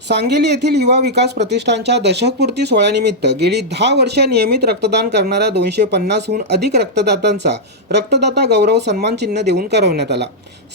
सांगली येथील युवा विकास प्रतिष्ठानच्या दशकपूर्ती सोहळ्यानिमित्त गेली 10 वर्षे नियमित रक्तदान करणाऱ्या 250हून अधिक रक्तदात्यांचा रक्तदाता गौरव सन्मान चिन्ह देऊन करवण्यात आला।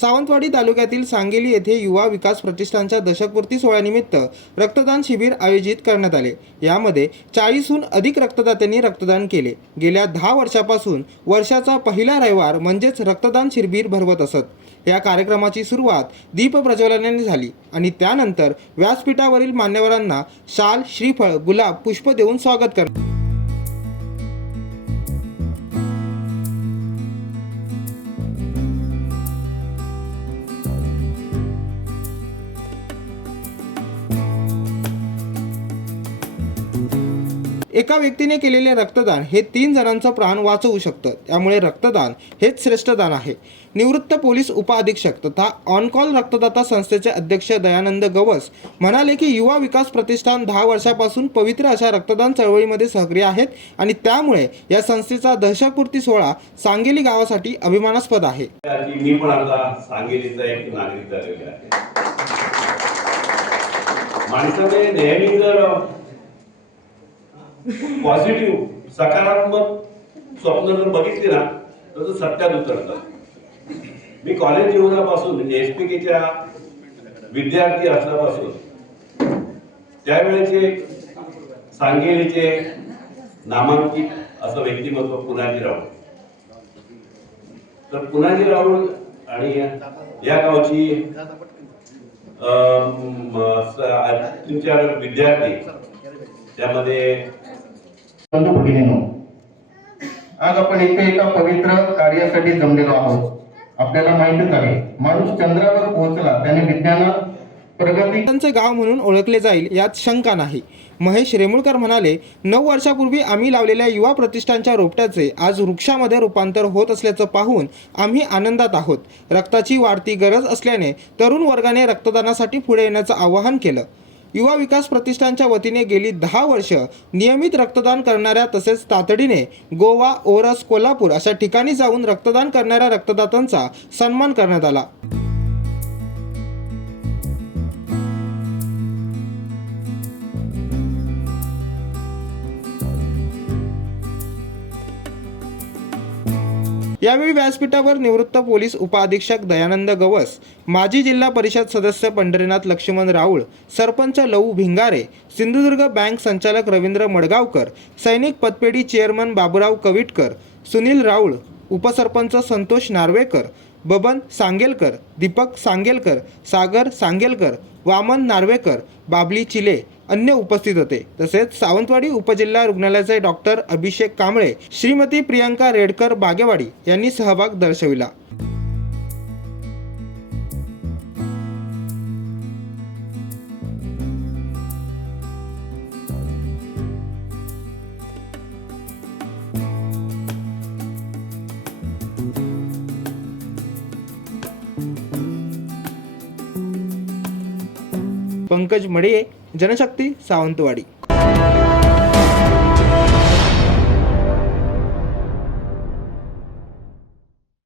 सावंतवाडी तालुक्यातील सांगली येथे युवा विकास प्रतिष्ठानच्या दशकपूर्ती सोहळ्यानिमित्त रक्तदान शिबिर आयोजित करण्यात आले। यामध्ये 40हून अधिक रक्तदात्यांनी रक्तदान केले। गेल्या 10 वर्षापासून वर्षाचा पहिला रविवार म्हणजेच रक्तदान शिबिर भरवत असत। या कार्यक्रमाची सुरुवात दीप प्रज्वलनाने झाली आणि त्यानंतर व्यासपीठावरील मान्यवरांना शाल, श्रीफळ, गुलाब, पुष्प देऊन स्वागत करण्यात आले। एका व्यक्तीने केलेले रक्तदान हे 3 जणांचा प्राण वाचवू शकतं। त्यामुळे रक्तदान हेच श्रेष्ठ दान आहे। निवृत्त पोलीस उपअधीक्षक तथा ऑन कॉल रक्तदाता संस्थेचे अध्यक्ष दयानंद गवस म्हणाले की युवा विकास प्रतिष्ठान 10 वर्षापासून पवित्र अशा रक्तदान चळवळीमध्ये सक्रिय आहेत आणि त्यामुळे या संस्थेचा दशकपूर्ती सोहळा सांगली गावासाठी अभिमानास्पद आहे। मी पण आता सांगलीचा एक नागरिक झालेला आहे। माणसाने नेहमी जर पॉझिटिव्ह सकारात्मक स्वप्न जर बघितली ना तर सत्यात उतरतात। मी कॉलेज जीवनापासून एसपीकेच्या विद्यार्थी असल्यापासून त्यावेळेचे सांगलीचे नामांकित असं व्यक्तिमत्व पुनाजी राऊळ, तर पुनाजी राऊळ आणि या गावची तुमच्या विद्यार्थी त्यामध्ये भगिनींनो, आज आपण इथे एका पवित्र कार्यासाठी जमलेलो आहोत। आपल्याला माहितीच आहे, माणूस चंद्रावर पोहोचला त्याने विज्ञानात प्रगती त्यांचे गाव म्हणून ओळखले जाईल यात शंका नाही। महेश रेमुळकर म्हणाले, 9 वर्षापूर्वी आम्ही लावलेल्या युवा प्रतिष्ठानच्या रोपट्याचे आज वृक्षामध्ये रूपांतर होत असल्याचं पाहून आम्ही आनंदात आहोत। रक्ताची वाढती गरज असल्याने तरुण वर्गाने रक्तदानासाठी पुढे येण्याचं आवाहन केलं। युवा विकास प्रतिष्ठानच्या वतीने गेली 10 वर्ष नियमित रक्तदान करणाऱ्या तसेच तातडीने गोवा, ओरस, कोल्हापूर अशा ठिकाणी जाऊन रक्तदान करणाऱ्या रक्तदात्यांचा सन्मान करण्यात आला। यावेळी व्यासपीठावर निवृत्त पोलीस उपअधीक्षक दयानंद गवस, माजी जिल्हा परिषद सदस्य पंढरीनाथ लक्ष्मण राऊळ, सरपंच लऊ भिंगारे, सिंधुदुर्ग बँक संचालक रवींद्र मडगावकर, सैनिक पतपेढी चेअरमन बाबूराव कविटकर, सुनील राऊळ, उपसरपंच संतोष नार्वेकर, बबन सांगेलकर, दीपक सांगेलकर, सागर सांगेलकर, वामन नार्वेकर, बाबली चिले अन्य उपस्थित होते। तसेच सावंतवाडी उपजिल्हा रुग्णालयाचे डॉक्टर अभिषेक कांबळे, श्रीमती प्रियंका रेडकर बागेवाडी यांनी सहभाग दर्शविला। पंकज मडे, जनशक्ती, सावंतवाडी।